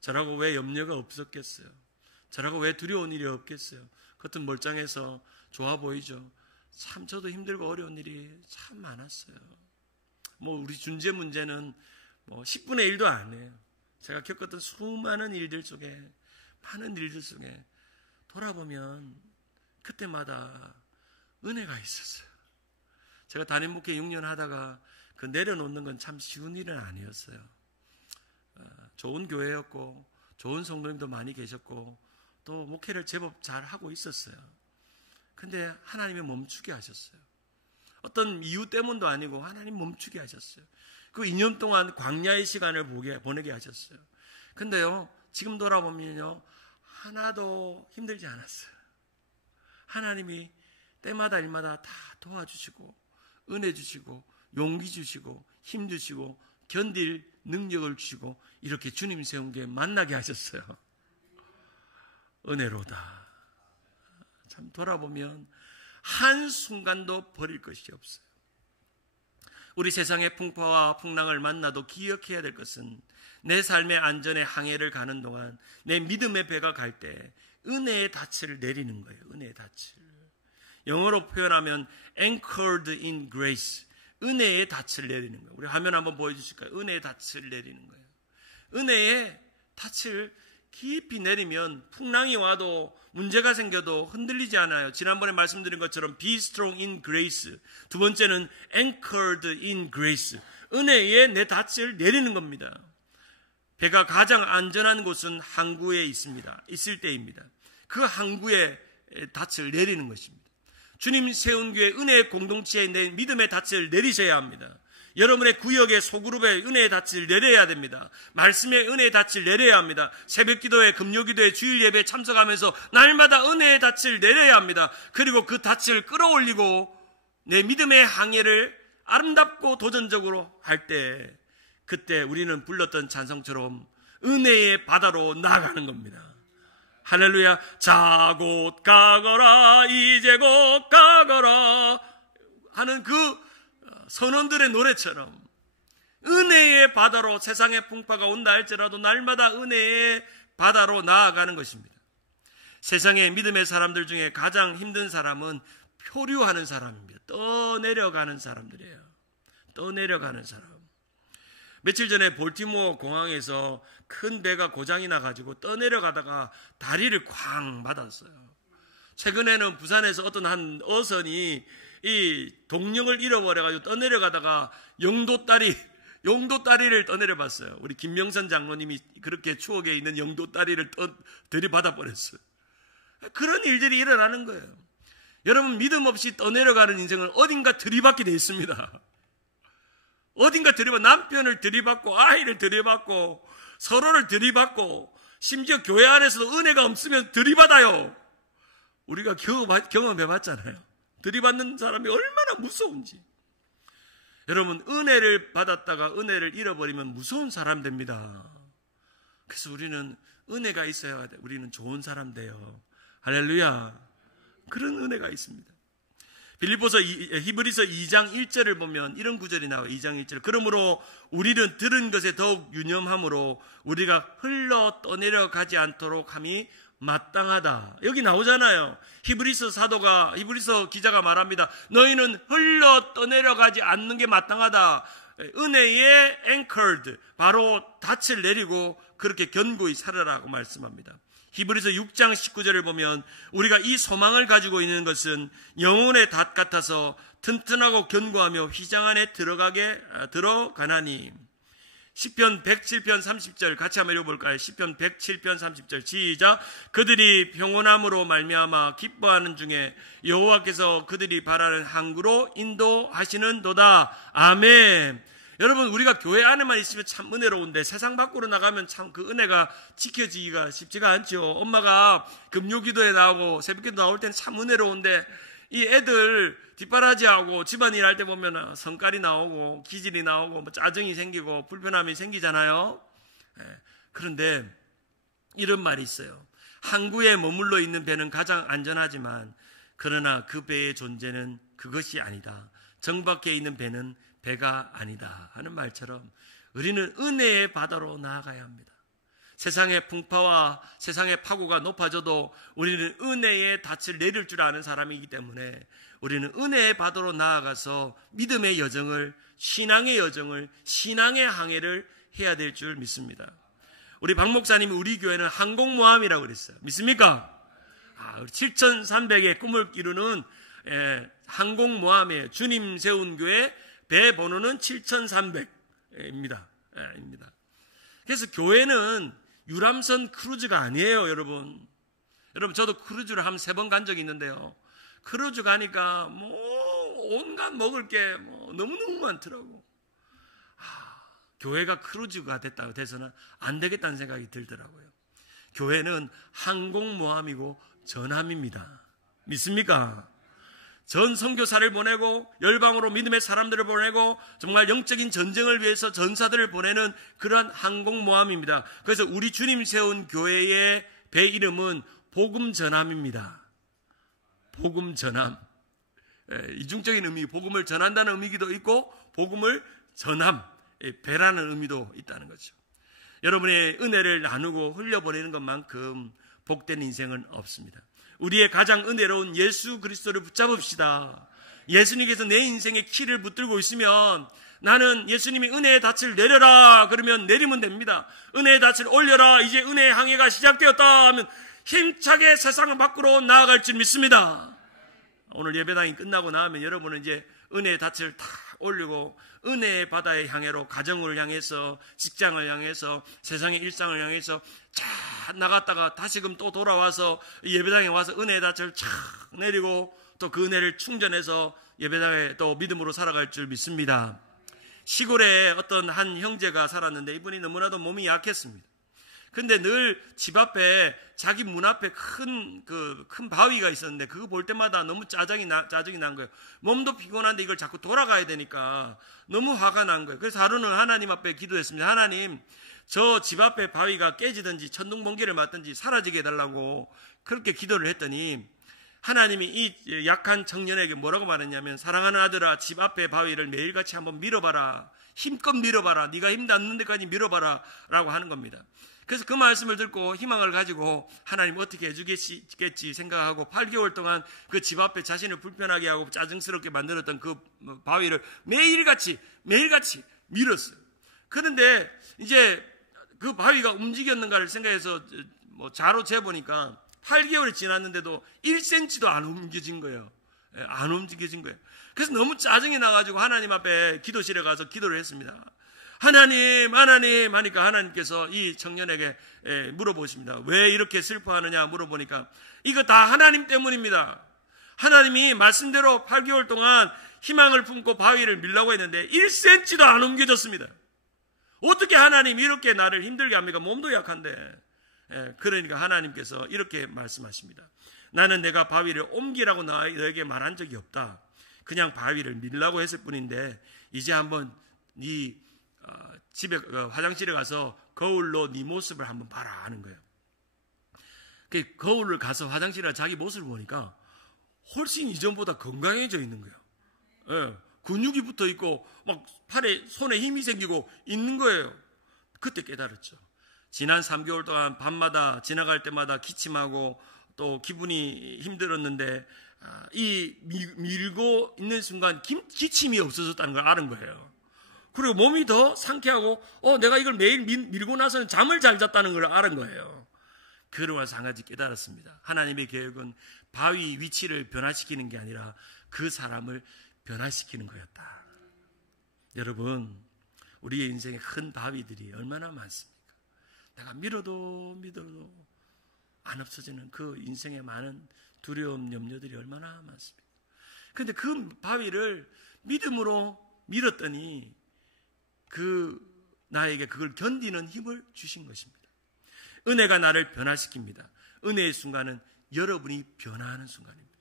저라고 왜 염려가 없었겠어요? 저라고 왜 두려운 일이 없겠어요? 겉은 멀쩡해서 좋아 보이죠. 참 저도 힘들고 어려운 일이 참 많았어요. 우리 준재 문제는 10분의 1도 아니에요. 제가 겪었던 수많은 일들 속에, 많은 일들 속에 돌아보면 그때마다 은혜가 있었어요. 제가 담임 목회 6년 하다가 그 내려놓는 건 참 쉬운 일은 아니었어요. 좋은 교회였고 좋은 성도님도 많이 계셨고 또 목회를 제법 잘 하고 있었어요. 근데 하나님이 멈추게 하셨어요. 어떤 이유 때문도 아니고 하나님 멈추게 하셨어요. 그 2년 동안 광야의 시간을 보내게 하셨어요. 근데요, 지금 돌아보면요, 하나도 힘들지 않았어요. 하나님이 때마다 일마다 다 도와주시고 은혜 주시고 용기 주시고 힘 주시고 견딜 능력을 주시고 이렇게 주님 세운 게 만나게 하셨어요. 은혜로다. 참 돌아보면 한순간도 버릴 것이 없어요. 우리 세상의 풍파와 풍랑을 만나도 기억해야 될 것은 내 삶의 안전의 항해를 가는 동안 내 믿음의 배가 갈 때 은혜의 닻을 내리는 거예요. 은혜의 닻을. 영어로 표현하면 anchored in grace. 은혜의 닻을 내리는 거예요. 우리 화면 한번 보여주실까요? 은혜의 닻을 내리는 거예요. 은혜의 닻을 깊이 내리면 풍랑이 와도 문제가 생겨도 흔들리지 않아요. 지난번에 말씀드린 것처럼 be strong in grace. 두 번째는 anchored in grace. 은혜에 내 닻을 내리는 겁니다. 배가 가장 안전한 곳은 항구에 있습니다. 있을 때입니다. 그 항구에 닻을 내리는 것입니다. 주님 세운 교회 은혜의 공동체에 내 믿음의 닻을 내리셔야 합니다. 여러분의 구역의 소그룹에 은혜의 닻을 내려야 됩니다. 말씀의 은혜의 닻을 내려야 합니다. 새벽기도회, 금요기도회, 주일예배에 참석하면서 날마다 은혜의 닻을 내려야 합니다. 그리고 그 닻을 끌어올리고 내 믿음의 항해를 아름답고 도전적으로 할 때, 그때 우리는 불렀던 찬송처럼 은혜의 바다로 나아가는 겁니다. 할렐루야. 자 곧 가거라 이제 곧 가거라 하는 그 선원들의 노래처럼 은혜의 바다로, 세상의 풍파가 온다 할지라도 날마다 은혜의 바다로 나아가는 것입니다. 세상의 믿음의 사람들 중에 가장 힘든 사람은 표류하는 사람입니다. 떠내려가는 사람들이에요. 떠내려가는 사람. 며칠 전에 볼티모어 공항에서 큰 배가 고장이 나가지고 떠내려가다가 다리를 쾅 맞았어요. 최근에는 부산에서 어떤 한 어선이 이 동력을 잃어버려가지고 떠내려가다가 영도다리를 떠내려봤어요. 우리 김명선 장로님이 그렇게 추억에 있는 영도다리를 들이받아 버렸어요. 그런 일들이 일어나는 거예요. 여러분, 믿음 없이 떠내려가는 인생은 어딘가 들이받게 돼 있습니다. 어딘가 남편을 들이받고 아이를 들이받고 서로를 들이받고 심지어 교회 안에서도 은혜가 없으면 들이받아요. 우리가 경험해봤잖아요. 들이받는 사람이 얼마나 무서운지. 여러분, 은혜를 받았다가 은혜를 잃어버리면 무서운 사람 됩니다. 그래서 우리는 은혜가 있어야 돼. 우리는 좋은 사람 돼요. 할렐루야. 그런 은혜가 있습니다. 히브리서 2장 1절을 보면 이런 구절이 나와요. 2장 1절. 그러므로 우리는 들은 것에 더욱 유념함으로 우리가 흘러 떠내려가지 않도록 함이 마땅하다. 여기 나오잖아요. 히브리서 기자가 말합니다. 너희는 흘러 떠내려가지 않는 게 마땅하다. 은혜에 anchored, 바로 닻을 내리고 그렇게 견고히 살아라고 말씀합니다. 히브리서 6장 19절을 보면 우리가 이 소망을 가지고 있는 것은 영혼의 닷 같아서 튼튼하고 견고하며 휘장 안에 들어가나니. 시편 107편 30절 같이 한번 읽어볼까요? 시편 107편 30절 시작. 그들이 평온함으로 말미암아 기뻐하는 중에 여호와께서 그들이 바라는 항구로 인도하시는도다. 아멘. 여러분, 우리가 교회 안에만 있으면 참 은혜로운데 세상 밖으로 나가면 참 그 은혜가 지켜지기가 쉽지가 않죠. 엄마가 금요기도에 나오고 새벽기도 나올 때는 참 은혜로운데 이 애들 뒷바라지하고 집안일 할 때 보면 성깔이 나오고 기질이 나오고 뭐 짜증이 생기고 불편함이 생기잖아요. 그런데 이런 말이 있어요. 항구에 머물러 있는 배는 가장 안전하지만 그러나 그 배의 존재는 그것이 아니다. 정 밖에 있는 배는 배가 아니다 하는 말처럼 우리는 은혜의 바다로 나아가야 합니다. 세상의 풍파와 세상의 파고가 높아져도 우리는 은혜의 닻을 내릴 줄 아는 사람이기 때문에 우리는 은혜의 바다로 나아가서 믿음의 여정을, 신앙의 여정을, 신앙의 항해를 해야 될 줄 믿습니다. 우리 박 목사님이 우리 교회는 항공모함이라고 그랬어요. 믿습니까? 7,300의 꿈을 이루는 항공모함이에요. 주님 세운 교회 배 번호는 7,300입니다. 그래서 교회는 유람선 크루즈가 아니에요, 여러분. 여러분, 저도 크루즈를 한 3번 간 적이 있는데요. 크루즈 가니까 온갖 먹을 게 너무너무 많더라고. 교회가 크루즈가 돼서는 안 되겠다는 생각이 들더라고요. 교회는 항공모함이고 전함입니다. 믿습니까? 전 선교사를 보내고 열방으로 믿음의 사람들을 보내고 정말 영적인 전쟁을 위해서 전사들을 보내는 그런 항공모함입니다. 그래서 우리 주님 세운 교회의 배 이름은 복음전함입니다. 복음전함. 이중적인 의미, 복음을 전한다는 의미기도 있고 복음을 전함, 배라는 의미도 있다는 거죠. 여러분의 은혜를 나누고 흘려보내는 것만큼 복된 인생은 없습니다. 우리의 가장 은혜로운 예수 그리스도를 붙잡읍시다. 예수님께서 내 인생의 키를 붙들고 있으면 나는 예수님이 은혜의 닻을 내려라 그러면 내리면 됩니다. 은혜의 닻을 올려라, 이제 은혜의 항해가 시작되었다 하면 힘차게 세상을 밖으로 나아갈 줄 믿습니다. 오늘 예배당이 끝나고 나면 여러분은 이제 은혜의 닻을 다 올리고 은혜의 바다의 향해로 가정을 향해서, 직장을 향해서, 세상의 일상을 향해서 쫙 나갔다가 다시금 또 돌아와서 예배당에 와서 은혜의 닻을 쫙 내리고 또 그 은혜를 충전해서 예배당에 또 믿음으로 살아갈 줄 믿습니다. 시골에 어떤 한 형제가 살았는데 이분이 너무나도 몸이 약했습니다. 근데 늘 집 앞에 자기 문 앞에 큰 바위가 있었는데 그거 볼 때마다 너무 짜증이 난 거예요. 몸도 피곤한데 이걸 자꾸 돌아가야 되니까 너무 화가 난 거예요. 그래서 하루는 하나님 앞에 기도했습니다. 하나님, 저 집 앞에 바위가 깨지든지 천둥번개를 맞든지 사라지게 해달라고 그렇게 기도를 했더니 하나님이 이 약한 청년에게 뭐라고 말했냐면, 사랑하는 아들아, 집 앞에 바위를 매일같이 한번 밀어봐라. 힘껏 밀어봐라. 네가 힘 닿는 데까지 밀어봐라 라고 하는 겁니다. 그래서 그 말씀을 듣고 희망을 가지고 하나님 어떻게 해주겠지 생각하고 8개월 동안 그 집 앞에 자신을 불편하게 하고 짜증스럽게 만들었던 그 바위를 매일같이 밀었어요. 그런데 이제 그 바위가 움직였는가를 생각해서 자로 재보니까 8개월이 지났는데도 1cm도 안 움직여진 거예요. 안 움직여진 거예요. 그래서 너무 짜증이 나가지고 하나님 앞에 기도실에 가서 기도를 했습니다. 하나님 하니까 하나님께서 이 청년에게 물어보십니다. 왜 이렇게 슬퍼하느냐 물어보니까 이거 다 하나님 때문입니다. 하나님이 말씀대로 8개월 동안 희망을 품고 바위를 밀라고 했는데 1cm도 안 옮겨졌습니다. 어떻게 하나님 이렇게 나를 힘들게 합니까? 몸도 약한데. 그러니까 하나님께서 이렇게 말씀하십니다. 나는 내가 바위를 옮기라고 너에게 말한 적이 없다. 그냥 바위를 밀라고 했을 뿐인데 이제 한번 네 집에 화장실에 가서 거울로 네 모습을 한번 봐라 하는 거예요. 그 거울을 가서 화장실에 자기 모습을 보니까 훨씬 이전보다 건강해져 있는 거예요. 근육이 붙어 있고 막 팔에 손에 힘이 생기고 있는 거예요. 그때 깨달았죠. 지난 3개월 동안 밤마다 지나갈 때마다 기침하고 또 기분이 힘들었는데 이 밀고 있는 순간 기침이 없어졌다는 걸 아는 거예요. 그리고 몸이 더 상쾌하고 내가 이걸 매일 밀고 나서는 잠을 잘 잤다는 걸 아는 거예요. 그러고 나서 한 가지 깨달았습니다. 하나님의 계획은 바위 위치를 변화시키는 게 아니라 그 사람을 변화시키는 거였다. 여러분, 우리의 인생에 큰 바위들이 얼마나 많습니까? 내가 밀어도 안 없어지는 그 인생의 많은 두려움, 염려들이 얼마나 많습니까? 그런데 그 바위를 믿음으로 밀었더니 나에게 그걸 견디는 힘을 주신 것입니다. 은혜가 나를 변화시킵니다. 은혜의 순간은 여러분이 변화하는 순간입니다.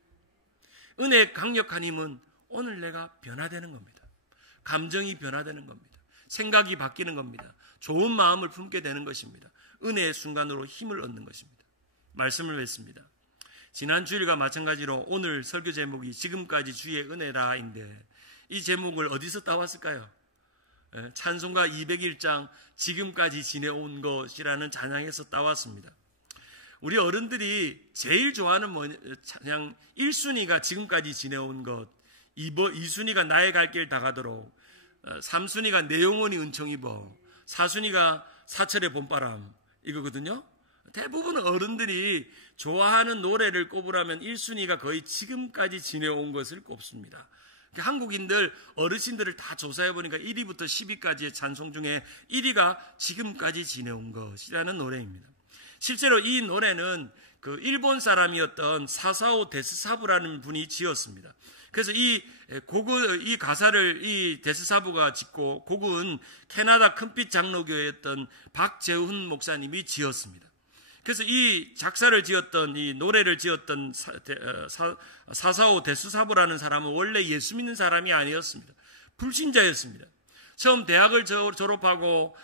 은혜의 강력한 힘은 오늘 내가 변화되는 겁니다. 감정이 변화되는 겁니다. 생각이 바뀌는 겁니다. 좋은 마음을 품게 되는 것입니다. 은혜의 순간으로 힘을 얻는 것입니다. 말씀을 뵙습니다. 지난 주일과 마찬가지로 오늘 설교 제목이 지금까지 주의 은혜라인데 이 제목을 어디서 따왔을까요? 찬송가 201장 지금까지 지내온 것이라는 찬양에서 따왔습니다. 우리 어른들이 제일 좋아하는 찬양 1순위가 지금까지 지내온 것, 2순위가 나의 갈 길 다 가도록, 3순위가 내 영혼이 은총 입어, 4순위가 사철의 봄바람 이거거든요. 대부분 어른들이 좋아하는 노래를 꼽으라면 1순위가 거의 지금까지 지내온 것을 꼽습니다. 한국인들 어르신들을 다 조사해보니까 1위부터 10위까지의 찬송 중에 1위가 지금까지 지내온 것이라는 노래입니다. 실제로 이 노래는 그 일본 사람이었던 사사오 데스사부라는 분이 지었습니다. 그래서 이 가사를 이 데스사부가 짓고 곡은 캐나다 큰빛 장로교회였던 박재훈 목사님이 지었습니다. 그래서 이 작사를 지었던 이 노래를 지었던 사사오 데스사부라는 사람은 원래 예수 믿는 사람이 아니었습니다. 불신자였습니다. 처음 대학을 졸업하고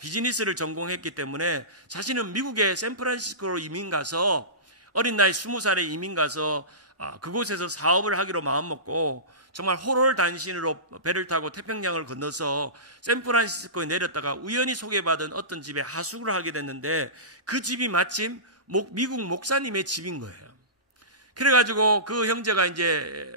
비즈니스를 전공했기 때문에 자신은 미국의 샌프란시스코로 이민 가서 어린 나이 20살에 이민 가서 그곳에서 사업을 하기로 마음먹고 정말 호롤단신으로 배를 타고 태평양을 건너서 샌프란시스코에 내렸다가 우연히 소개받은 어떤 집에 하숙을 하게 됐는데 그 집이 마침 미국 목사님의 집인 거예요. 그래가지고 그 형제가 이제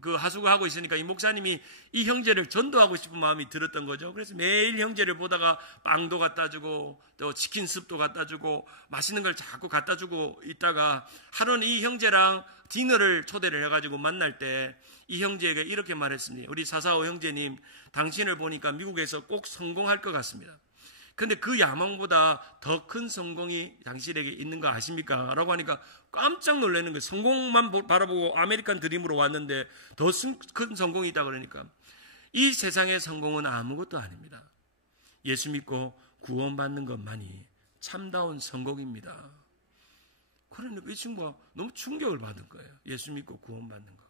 그 하숙을 하고 있으니까 이 목사님이 이 형제를 전도하고 싶은 마음이 들었던 거죠. 그래서 매일 형제를 보다가 빵도 갖다 주고 또 치킨 스프도 갖다 주고 맛있는 걸 자꾸 갖다 주고 있다가 하루는 이 형제랑 디너를 초대를 해가지고 만날 때 이 형제에게 이렇게 말했습니다. 우리 사사오 형제님, 당신을 보니까 미국에서 꼭 성공할 것 같습니다. 근데 그 야망보다 더 큰 성공이 당신에게 있는 거 아십니까? 라고 하니까 깜짝 놀라는 거예요. 성공만 바라보고 아메리칸 드림으로 왔는데 더 큰 성공이 있다 그러니까 이 세상의 성공은 아무것도 아닙니다. 예수 믿고 구원받는 것만이 참다운 성공입니다. 그러니까 이 친구가 너무 충격을 받은 거예요. 예수 믿고 구원받는 거.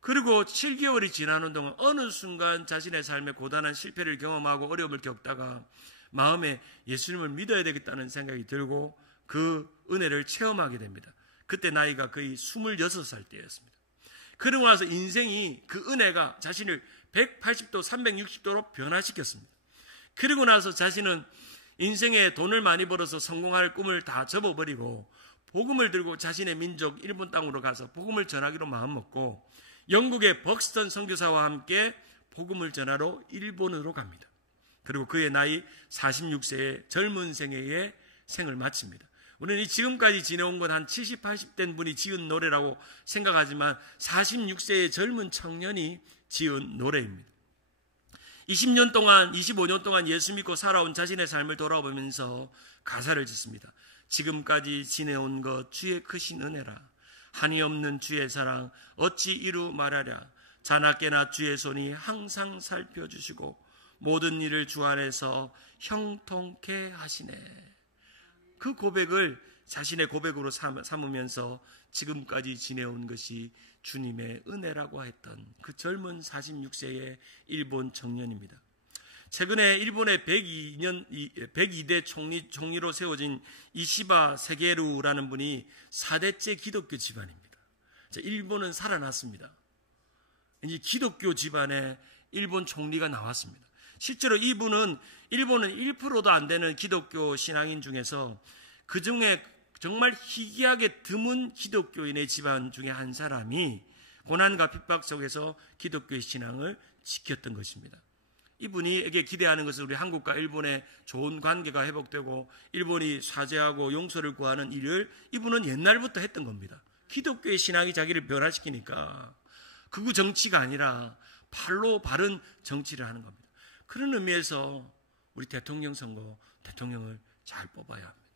그리고 7개월이 지나는 동안 어느 순간 자신의 삶에 고단한 실패를 경험하고 어려움을 겪다가 마음에 예수님을 믿어야 되겠다는 생각이 들고 그 은혜를 체험하게 됩니다. 그때 나이가 거의 26살 때였습니다. 그러고 나서 인생이 그 은혜가 자신을 180도, 360도로 변화시켰습니다. 그리고 나서 자신은 인생에 돈을 많이 벌어서 성공할 꿈을 다 접어버리고 복음을 들고 자신의 민족 일본 땅으로 가서 복음을 전하기로 마음먹고 영국의 벅스턴 선교사와 함께 복음을 전하러 일본으로 갑니다. 그리고 그의 나이 46세의 젊은 생애의 생을 마칩니다. 우리는 지금까지 지내온 건 한 70, 80된 분이 지은 노래라고 생각하지만 46세의 젊은 청년이 지은 노래입니다. 20년 동안, 25년 동안 예수 믿고 살아온 자신의 삶을 돌아보면서 가사를 짓습니다. 지금까지 지내온 것 주의 크신 은혜라. 한이 없는 주의 사랑 어찌 이루 말하랴. 자나깨나 주의 손이 항상 살펴주시고 모든 일을 주 안에서 형통케 하시네. 그 고백을 자신의 고백으로 삼으면서 지금까지 지내온 것이 주님의 은혜라고 했던 그 젊은 46세의 일본 청년입니다. 최근에 일본의 102대 총리로 세워진 이시바 세게루라는 분이 4대째 기독교 집안입니다. 일본은 살아났습니다. 이제 기독교 집안에 일본 총리가 나왔습니다. 실제로 이분은 일본은 1%도 안 되는 기독교 신앙인 중에서 그 중에 정말 희귀하게 드문 기독교인의 집안 중에 한 사람이 고난과 핍박 속에서 기독교의 신앙을 지켰던 것입니다. 이분이에게 기대하는 것은 우리 한국과 일본의 좋은 관계가 회복되고 일본이 사죄하고 용서를 구하는 일을 이분은 옛날부터 했던 겁니다. 기독교의 신앙이 자기를 변화시키니까 극우 정치가 아니라 발로 바른 정치를 하는 겁니다. 그런 의미에서 우리 대통령 선거, 대통령을 잘 뽑아야 합니다.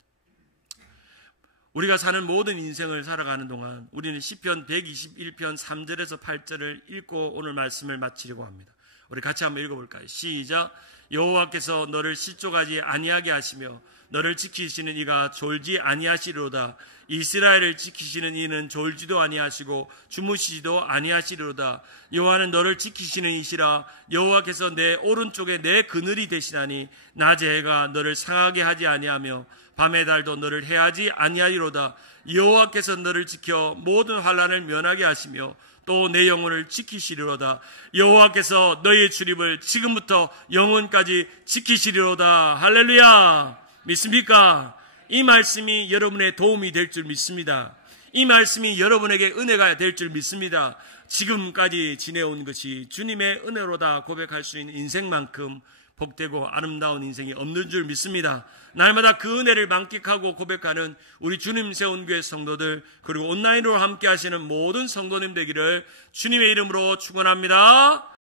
우리가 사는 모든 인생을 살아가는 동안 우리는 시편 121편 3절에서 8절을 읽고 오늘 말씀을 마치려고 합니다. 우리 같이 한번 읽어볼까요? 시작. 여호와께서 너를 실족하지 아니하게 하시며 너를 지키시는 이가 졸지 아니하시리로다. 이스라엘을 지키시는 이는 졸지도 아니하시고 주무시지도 아니하시리로다. 여호와는 너를 지키시는 이시라. 여호와께서 내 오른쪽에 내 그늘이 되시나니 낮의 해가 너를 상하게 하지 아니하며 밤의 달도 너를 해하지 아니하리로다. 여호와께서 너를 지켜 모든 환난을 면하게 하시며 또 내 영혼을 지키시리로다. 여호와께서 너의 출입을 지금부터 영원까지 지키시리로다. 할렐루야. 믿습니까? 이 말씀이 여러분의 도움이 될 줄 믿습니다. 이 말씀이 여러분에게 은혜가 될 줄 믿습니다. 지금까지 지내온 것이 주님의 은혜로다 고백할 수 있는 인생만큼 복되고 아름다운 인생이 없는 줄 믿습니다. 날마다 그 은혜를 만끽하고 고백하는 우리 주님 세운 교회 성도들, 그리고 온라인으로 함께 하시는 모든 성도님 되기를 주님의 이름으로 축원합니다.